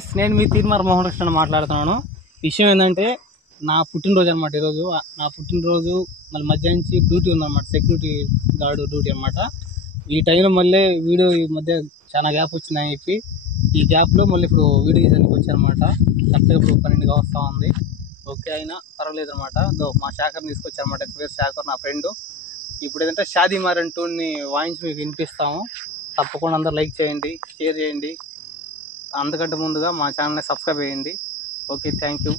Guys, నేను మీ తీర్మార్ మోహన్ కృష్ణ మాట్లాడుతున్నాను. విషయం ఏంటంటే నా పుట్టినరోజు అనమాట. ఈరోజు నా పుట్టినరోజు మళ్ళీ మధ్యాహ్నం నుంచి డ్యూటీ ఉందన్నమాట, సెక్యూరిటీ గార్డు డ్యూటీ అనమాట. ఈ టైంలో మళ్ళీ వీడియో ఈ మధ్య చాలా గ్యాప్ వచ్చిందని చెప్పి ఈ గ్యాప్లో మళ్ళీ ఇప్పుడు వీడియో తీయడానికి వచ్చారనమాట. కరెక్ట్గా ఇప్పుడు 12గా వస్తూ ఉంది. ఓకే అయినా పర్వాలేదు అనమాట. మా శాఖర్ని తీసుకొచ్చారనమాట. పేరు శాఖర్, నా ఫ్రెండ్. ఇప్పుడు ఏంటంటే షాదీ మారన్ టూన్ని వాయించి మీకు వినిపిస్తాము. తప్పకుండా అందరూ లైక్ చేయండి, షేర్ చేయండి. అందుకంటే ముందుగా మా ఛానల్ని సబ్స్క్రైబ్ చేయండి. Okay, thank you.